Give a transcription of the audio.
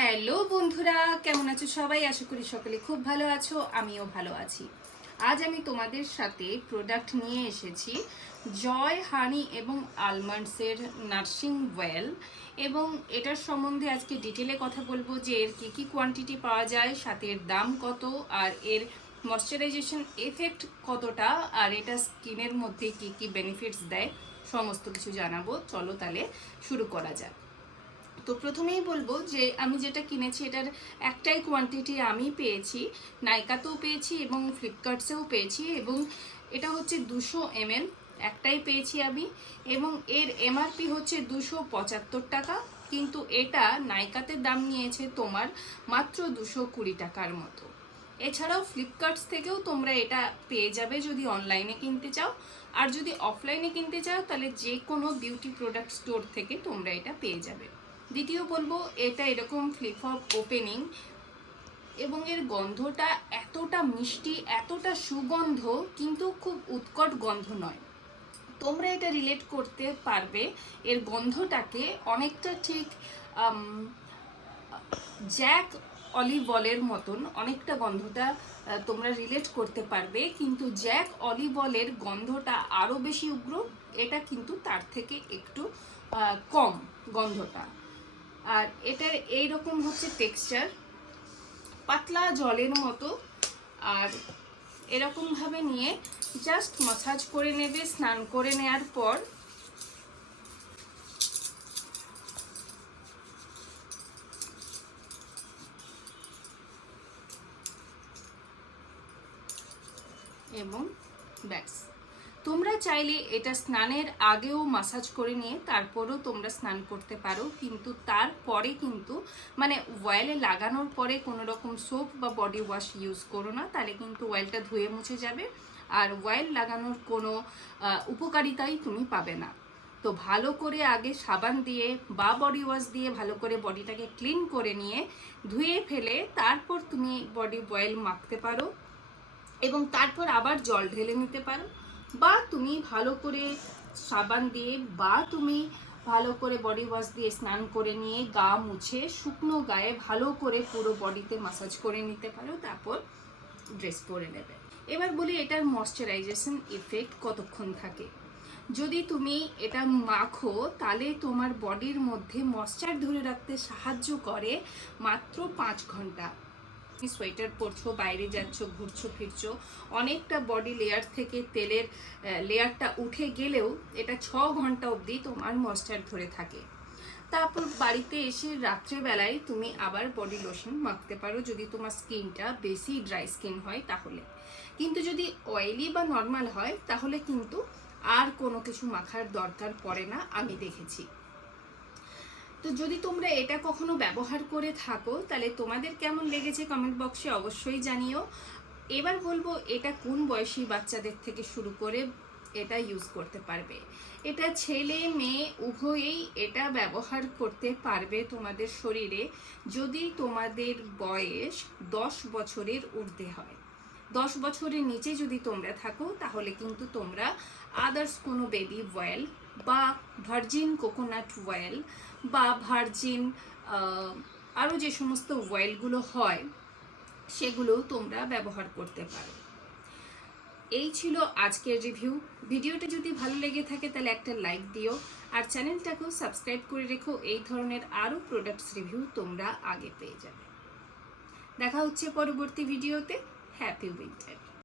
Hello বন্ধুরা, কেমন আছো সবাই? আশা করি সকলে খুব ভালো আছো, আমিও ভালো আছি। আজ আমি তোমাদের সাথে প্রোডাক্ট নিয়ে এসেছি জয় হানি এবং আলমন্ডসের নার্সিং ওয়েল, এবং এটার সম্বন্ধে আজকে ডিটেলে কথা বলবো যে এর কী কী কোয়ান্টিটি পাওয়া যায়, সাথে এর দাম কত, আর এর ময়শ্চারাইজেশন এফেক্ট কতটা, আর এটা স্কিনের মধ্যে কী কী বেনিফিটস দেয়, সমস্ত কিছু জানাবো। চলো তাহলে শুরু করা যাক। তো প্রথমেই বলবো যে আমি যেটা কিনেছি এটার একটাই কোয়ান্টিটি আমি পেয়েছি, নাইকাতেও পেয়েছি এবং ফ্লিপকার্টসেও পেয়েছি, এবং এটা হচ্ছে 200 ml একটাই পেয়েছি আমি, এবং এর এমআরপি হচ্ছে 275 টাকা, কিন্তু এটা নাইকাতে দাম নিয়েছে তোমার মাত্র 220 টাকার মতো। এছাড়াও ফ্লিপকার্টস থেকেও তোমরা এটা পেয়ে যাবে যদি অনলাইনে কিনতে চাও, আর যদি অফলাইনে কিনতে চাও তাহলে যে কোনো বিউটি প্রোডাক্ট স্টোর থেকে তোমরা এটা পেয়ে যাবে। দ্বিতীয় বলবো, এটা এরকম ফ্লিপ অফ ওপেনিং, এবং এর গন্ধটা এতটা মিষ্টি, এতটা সুগন্ধ, কিন্তু খুব উৎকট গন্ধ নয়। তোমরা এটা রিলেট করতে পারবে এর গন্ধটাকে অনেকটা ঠিক জ্যাক অলিভ অয়েলের মতন, অনেকটা গন্ধটা তোমরা রিলেট করতে পারবে, কিন্তু জ্যাক অলিভ অয়েলের গন্ধটা আরও বেশি উগ্র, এটা কিন্তু তার থেকে একটু কম গন্ধটা। আর এটার এইরকম হচ্ছে টেক্সচার, পাতলা জলের মতো। আর এরকমভাবে নিয়ে জাস্ট মাসাজ করে নেবে স্নান করে নেওয়ার পর। এবং ব্যাস, তোমরা চাইলে এটা স্নানের আগেও মাসাজ করে নিয়ে তারপরেও তোমরা স্নান করতে পারো, কিন্তু তারপরে কিন্তু মানে অয়েলে লাগানোর পরে কোনো রকম সোপ বা বডি ওয়াশ ইউজ করো না, তাহলে কিন্তু অয়েলটা ধুয়ে মুছে যাবে, আর অয়েল লাগানোর কোনো উপকারিতাই তুমি পাবে না। তো ভালো করে আগে সাবান দিয়ে বা বডি ওয়াশ দিয়ে ভালো করে বডিটাকে ক্লিন করে নিয়ে ধুয়ে ফেলে তারপর তুমি বডি অয়েল মাখতে পারো, এবং তারপর আবার জল ঢেলে নিতে পারো, বা তুমি ভালো করে সাবান দিয়ে বা তুমি ভালো করে বডি ওয়াশ দিয়ে স্নান করে নিয়ে গা মুছে শুকনো গায়ে ভালো করে পুরো বডিতে মাসাজ করে নিতে পারো, তারপর ড্রেস পরে নেবে। এবার বলি এটার ময়শ্চারাইজেশন ইফেক্ট কতক্ষণ থাকে। যদি তুমি এটা মাখো তাহলে তোমার বডির মধ্যে ময়শ্চার ধরে রাখতে সাহায্য করে মাত্র 5 ঘন্টা। সোয়েটার পরছো, বাইরে যাচ্ছ, ঘুরছো ফিরছো, অনেকটা বডি লেয়ার থেকে তেলের লেয়ারটা উঠে গেলেও এটা 6 ঘন্টা অবধি তোমার ময়েশ্চার ধরে থাকে। তারপর বাড়িতে এসে রাত্রেবেলায় তুমি আবার বডি লোশন মাখতে পারো যদি তোমার স্কিনটা বেশি ড্রাই স্কিন হয় তাহলে। কিন্তু যদি অয়েলি বা নর্মাল হয় তাহলে কিন্তু আর কোনো কিছু মাখার দরকার পড়ে না, আমি দেখেছি। তো যদি তোমরা এটা কখনো ব্যবহার করে থাকো তাহলে তোমাদের কেমন লেগেছে কমেন্ট বক্সে অবশ্যই জানিও। এবার বলবো এটা কোন বয়সী বাচ্চাদের থেকে শুরু করে এটা ইউজ করতে পারবে। এটা ছেলে মেয়ে উভয়েই এটা ব্যবহার করতে পারবে তোমাদের শরীরে, যদি তোমাদের বয়স 10 বছরের ঊর্ধ্বে হয়। 10 বছরের নিচে যদি তোমরা থাকো তাহলে কিন্তু তোমরা আদার্স কোনো বেবি অয়েল বা ভার্জিন কোকোনাট অয়েল বা ভার্জিন আরও যে সমস্ত অয়েলগুলো হয় সেগুলোও তোমরা ব্যবহার করতে পারো। এই ছিল আজকের রিভিউ। ভিডিওটা যদি ভালো লেগে থাকে তাহলে একটা লাইক দিও, আর চ্যানেলটাকেও সাবস্ক্রাইব করে রেখো, এই ধরনের আরও প্রোডাক্টস রিভিউ তোমরা আগে পেয়ে যাবে। দেখা হচ্ছে পরবর্তী ভিডিওতে। Happy winter.